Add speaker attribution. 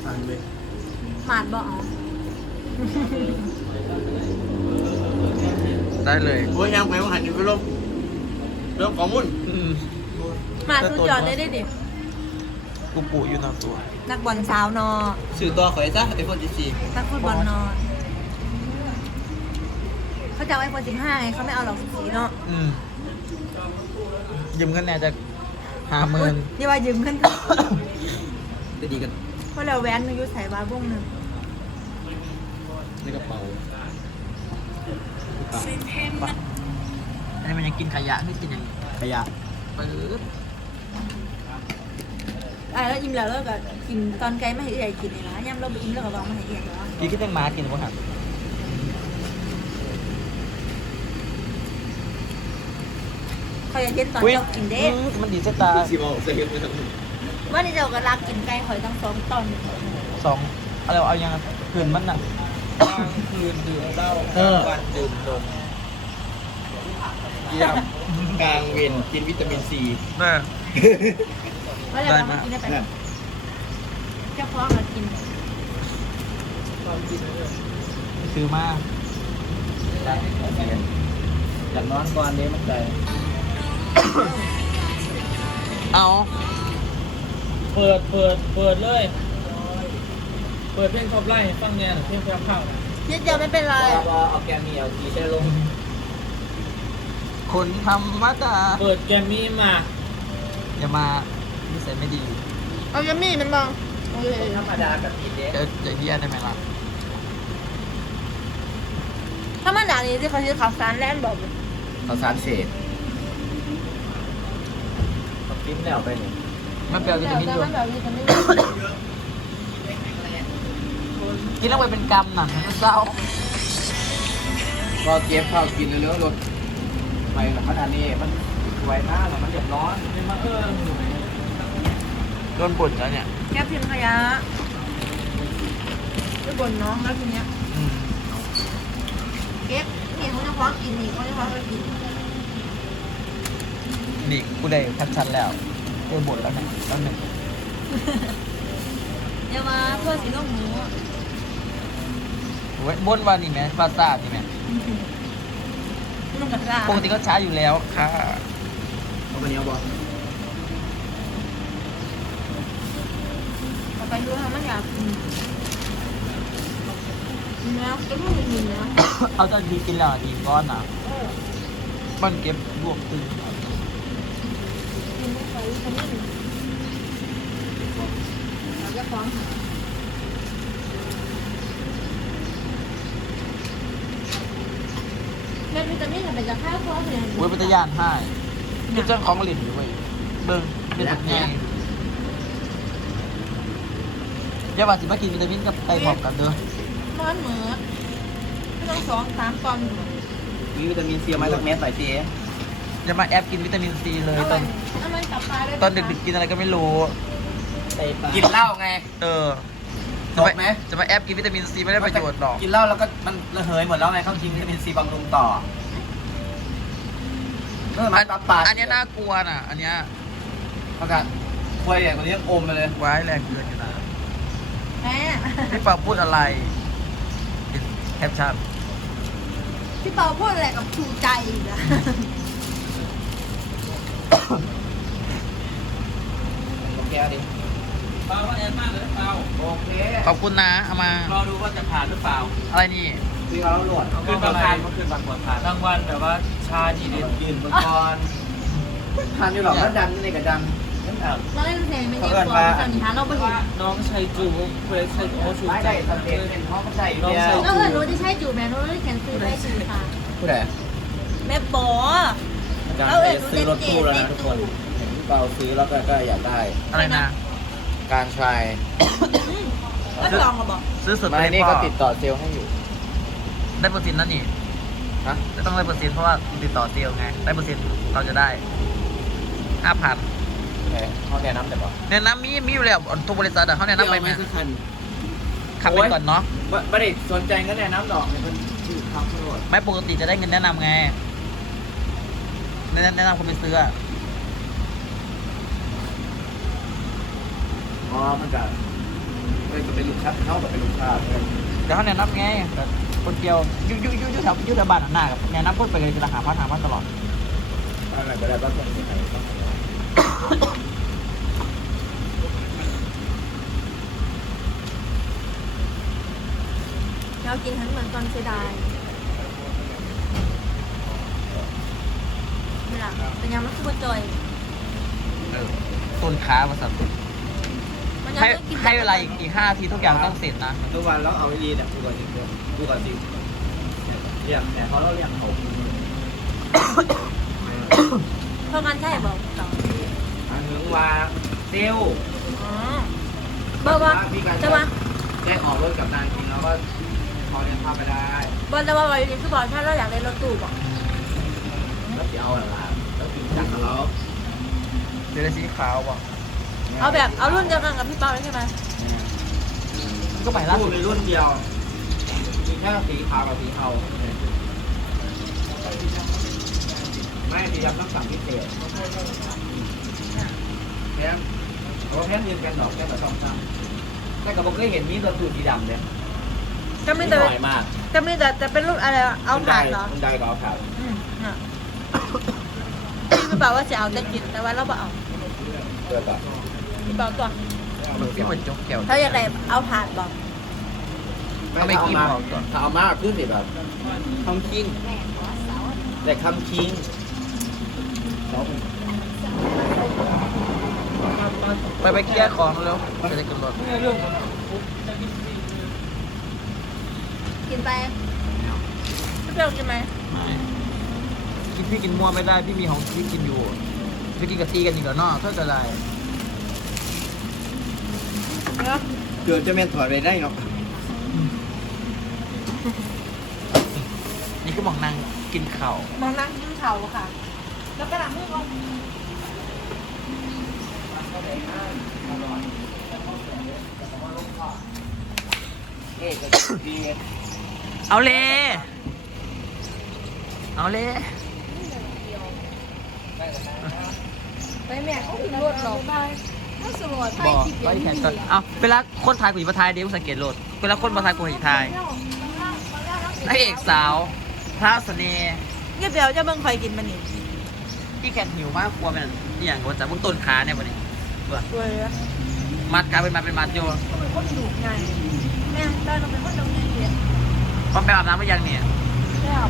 Speaker 1: ฟังเลย
Speaker 2: หมาดบ่เอา
Speaker 3: ได้เลย
Speaker 1: โอ้ยยังไปว่าหันอยู่ไปลบเรื่องของมุ่น
Speaker 2: หมาดสุดยอดเลยได้ดิ
Speaker 3: กูปู่อยู่นอกตัว
Speaker 2: นักบอลสาวนอ
Speaker 1: สื่อตัวข่อยซะไอโฟน14
Speaker 2: นักฟุตบอลนอนเขาจะเอาไอโฟน15ไงเขาไม่เอาหรอก14เนาะ
Speaker 3: ยืมเงินแน่จะ50,000
Speaker 2: นี่ว่ายืมขึ้น
Speaker 1: จะดีกัน
Speaker 2: เพราะเราแว้นอายุใส่บาบุ้งหนึ่ง
Speaker 1: ในกระเป๋า
Speaker 3: อันนี้มันยังกินขยะไม่กินอย่าง
Speaker 1: ขยะ
Speaker 3: ปื๊ด
Speaker 2: แล้วอิ่มแล้วเราก็กินตอนไกลไม่ให้ใหญ่กินเลยนะย่ำเราไปอิ่มแล้วก็บอกไม่ให้ใหญ่แล้ว
Speaker 3: กินคิดตั้งหมากินบ่ครับ
Speaker 2: เขาจะเย็นตอนเรากินเด้
Speaker 3: มันดีเสตา
Speaker 1: สิบอกใส่เห็นไหมครับ
Speaker 2: ว่านี่เจ้าก็รักกินไก่หอยตั้ง2 ตอน
Speaker 3: สองอะไรวะเอายังคืนมันน่ะ
Speaker 1: คืนดื่มเหล้าวันดื่มนมเยี่ยมกลางเวนกินวิตามินซี
Speaker 3: แม่
Speaker 2: ว่าเรามากินได้ไปเจ้าพ่อมากิน
Speaker 3: ซื้อมา
Speaker 1: อยากนอนก่อนนี้มันใจ
Speaker 3: เอา
Speaker 4: เปิดเลย เปิดเพลงชอบไล่ฟังเนี่ยเพลงแฟร์ข้าว
Speaker 2: นิดเดียวไม่เป็นไร
Speaker 1: เอาแกมีเอาทีแช่ลง
Speaker 3: คนธรรมดา
Speaker 4: เปิดแกมมี่มา
Speaker 3: อย่ามานิสัยไม่ดี
Speaker 2: เอายามี่มันบ้างโอเค
Speaker 1: ธรรมดากับทีเด็ก
Speaker 3: จะเฮี้ยได้ไหมล่ะ
Speaker 2: ถ้ามันด่านี้ที่เขาชื่อข่าวสารแลนด์บอก
Speaker 1: เขาสารเศษเขาปิ้นแล้วไปเนี่ย
Speaker 3: มันเปรี้ยววิตามินอยู่
Speaker 2: มันแบบวิตามิน
Speaker 3: กินแล้วไปเป็นกรรมน่ะมันเศร้า
Speaker 1: ก็เก็บข้าวกินเร็วๆรถไปกับมันอันนี้มันไวมากมันเดือดร้อน
Speaker 4: เป็นมาอยู่ไหน
Speaker 3: โดนบ่นแล้วเนี่ย
Speaker 2: แก้พิมพ์ขยะไปบ่นน้องแล้วทีเนี้ย
Speaker 3: อืม
Speaker 2: เก็บนี่เขาจะคว้ากินนี่เขาจะคว้าไปกิน
Speaker 3: นี่กูได้พันชันแล้วโดนบ่นแล้วเนี่ยแล้วหนึ่ง
Speaker 2: เดี๋ยวมาเพื่อสีลูกหมู
Speaker 3: เว้ยบ่นว่านี่ไหมฟาซ่านี่ไหม
Speaker 2: ลูกกระซ่า
Speaker 3: ปกติก็ช้าอยู่แล้วค่ะ
Speaker 1: เอาไปเนี้ยบอก
Speaker 2: เอาไปดูค่ะมันอยากกินเนื้อก็ไม่มีเนื้อ
Speaker 3: เอาจะดีกินแล้วดีก้อนอ่ะมันเก็บรวบตึง
Speaker 2: กินไม่ไปวิตามินเราจะฟ้องหาเม็ดวิตามินเป็นจากข้าวโพดเลย
Speaker 3: เว้ยเป็นตะยานให้คือเจ้าของหลินอยู่เว้ยเบิ่งเป็นแบบไงอย่าว่าสิมากินวิตามินกับไก่พร้อมกันเด้อ
Speaker 2: ร้อนเหมือนไม่ต้อง2-3 ตอน
Speaker 1: มีวิตามินซีไหมสักเม็ดใส่เจ๊
Speaker 3: อย่ามาแอบกินวิตามินซีเลย
Speaker 2: เอา
Speaker 3: ต
Speaker 2: มั
Speaker 3: อน
Speaker 2: นเอามันกลับปลาได้
Speaker 3: ตอนดึกๆกินอะไรก็ไม่รู้
Speaker 1: ใส่ปลากินเหล้าไง
Speaker 3: จะไปจะมาแอบกินวิตามินซีไม่ได้ประโยชน์หรอก
Speaker 1: กินเหล้าแล้วก็มันระเหยหมดแล้วไงเขากินวิตามินซีบำรุงต่อมันตับปาด
Speaker 3: อันเนี้ยน่ากลัวน่ะ อันเนี้ย
Speaker 1: เขากันควยอย่างคนนี้ยังอมไปเลย
Speaker 3: ไว้แรงเกินอยู่นะ
Speaker 2: แม่
Speaker 3: พี่ปาพูดอะไรแคปชั่น
Speaker 2: พี่เปาพูดอะไรกับชูใจอีกอะ
Speaker 1: โอเคดิ
Speaker 4: เปล่าว่าแอนมากเลยเปล่า
Speaker 1: โอเค
Speaker 3: ขอบคุณนะเอามาร
Speaker 4: อดูว่าจะผ่านหรือเปล่า
Speaker 3: อะไรนี่
Speaker 1: ที่เขาหลวด
Speaker 4: คืนบางผ่านเมื่อคืนบางผ่านรางวัลแบบว่าชาดีเด่น
Speaker 1: ยืนบนกรทานอยู่หรอกแล้วดันในกระดันนั่นแหละ
Speaker 2: เราเล่นเพลงไม่ได้ฟอร์มตอนนี้ฮะเราไปเห็น
Speaker 4: น้องชัยจูเพลสชัยโอชู
Speaker 1: ไม่
Speaker 4: ใจ
Speaker 1: ได้สเต็ปเป็นเพราะเขาใส่อยู่แล้ว
Speaker 2: ก็เออรู้จะใช่จูแมนรู้จะเขียนซื้อได้จูค่ะ
Speaker 1: ผู้ใด
Speaker 2: แม่บอ
Speaker 1: อาจารย์จะซื้อรถตู้แล้วนะทุกคนเห็นเปาซื้อแล้วก็อยากได้
Speaker 3: อะไรนะ
Speaker 1: การทราย
Speaker 2: ก็ลองมาบอก
Speaker 3: ซื้อสุด
Speaker 1: ไม่นี่ก็ติดต่อเซลล์ให้อยู่
Speaker 3: ได้เปอร์เซ็นต์นั่นนี่
Speaker 1: ฮะ
Speaker 3: ต้องได้เปอร์เซ็นต์เพราะว่าติดต่อเซลล์ไงได้เปอร์เซ็นต์เราจะได้5,000
Speaker 1: เขาแนะนำแต่บอก
Speaker 3: แนะนำมีอยู่แล้วทุกบริษัทอะเขาแนะนำไปไหมขับไปก่อนเนาะ
Speaker 1: ไม่ได้สนใจก็แนะนำดอกเนี่ยมันชื่อขับตำรวจ
Speaker 3: ไม่ปกติจะได้เงินแนะนำไงแนะนำคนไปซื้ออะ
Speaker 1: อ๋อมันกับเลยจะเป็นลูกค้าเข้ากับเป็นลูกค้า
Speaker 3: เดี๋ยวเขาแนะนำไงแต่คนเดียวยุ่แถวยุ่แถวบ้านหน้ากับแนะนำคนไปเลยคือราคาพันตลอด
Speaker 1: อะไรก็ได้บ้างคนที่ไหนบ้าง
Speaker 2: เรากินทั้งเหมือนตอนเสียดายไม่หลับแต่ยังมันคือบ่จอย
Speaker 3: ต้นค้ามาสับ
Speaker 2: มันยัง
Speaker 3: ให้
Speaker 2: ต้องกิน
Speaker 3: ให้เวลาอีก5 นาทีทุกอย่างต้องเสร็จนะ
Speaker 1: ทุกวันแล้วเอาไอ้ดีเนี่ยทุกวันจริงทุกวันจริงเรียกแต่เขาเรียกเขา
Speaker 2: เพราะงั้นใช่บอกต่อ
Speaker 1: อันนึงว่าเซล
Speaker 2: อ๋อบอกว่าจะว่า
Speaker 1: ได้ออกรถกับนางจริงแล้วก็พอเดินทางไปได้
Speaker 2: บอกแต่ว่าวันนี้คือบอกถ้าเราอยากได้รถตู้บอก
Speaker 1: แล้วจะเอาอะไรแล้วถึงจักกับเรา
Speaker 3: เดี๋ยวสีขาวป่ะ
Speaker 2: เอาแบบเอารุ่นเดียวกันกับพี่เปาเลยใช่ไหม
Speaker 3: มันก็ใหม่ล่าสุด
Speaker 1: มีรุ่นเดียวมีแค่สีขาวกับสีเทาไม่สีดำต้องสั่งพิเศษแพนเพราะว่าแพนยืนกันดอกแค่แบบ2 3แต่ก็บอกเคยเห็นมีตัวตูดสีดำเลย
Speaker 2: จะมีแต่
Speaker 1: หน่อยมาก
Speaker 2: จะมีแต่เป็นรุ่นอะไรอะเอาผ่านเหรอ
Speaker 1: มันได้ก็เอาผ่าน
Speaker 2: อืมน่ะพี่เปาว่าจะเอาจะกินแต่ว่าเราไม่เอา
Speaker 1: เกิดแบบ
Speaker 2: พี่เปาตัว
Speaker 3: มันพี่มันจกแก้ว
Speaker 2: ถ้าอยากได้เอาผ่านบอก
Speaker 3: เอาไปกินบอกก่อน
Speaker 1: ถ้าเอามากขึ้นสิแบบคำคิงแต่คำคิง
Speaker 3: ไปเคลียร์ของแล้วจะได้ขึ้นรถ
Speaker 4: เนี่ยเรื่อง
Speaker 2: กินไปพี่เปากินไหม
Speaker 3: กินพี่กินมัวไม่ได้พี่มีของพี่กินอยู่ไปกินกับตีกันอีกแล้วเนาะเท่าจะไร
Speaker 2: เนาะ
Speaker 1: เกิดจะแม่นถอดไปได้เนาะ
Speaker 3: นี่ก็บอกนางกินข้าว
Speaker 2: มองนั่งยิ้มเข่าค่ะ แล้วก็หลังมือลง
Speaker 1: เอ๊ะก็ดี
Speaker 3: เอาเลยเอาเลย
Speaker 2: ไปแม่เขาถึงรถหรอกได้ถ้าสลดไท
Speaker 3: บ
Speaker 2: ย
Speaker 3: อก
Speaker 2: คิด
Speaker 3: ก็
Speaker 2: อย่าง
Speaker 3: แค่
Speaker 2: นี้
Speaker 3: ตอนเอาเวลาคนไทยกูอยู่ประทายเดี๋ยวสังเกตรถเวลาคนประทายกูอยู่ไทยนางเอกสาวพระเสน่ห์
Speaker 2: เงียบเดียวจะเบิ่งคอยกินมันนี่
Speaker 3: ที่แขนหิวมากกลัวเป็นอหย่างว่าจะมึงต้นขาเนี่ยวันนี้เบื่อ
Speaker 2: ด้วยอะ
Speaker 3: มัดกลายเป็นมัดโย
Speaker 2: ก็เป็นคนดุไงแม่ได้เราเป็นคนดุไง
Speaker 3: พอไปอาบน้ำไปยังเนี่ย
Speaker 2: ไ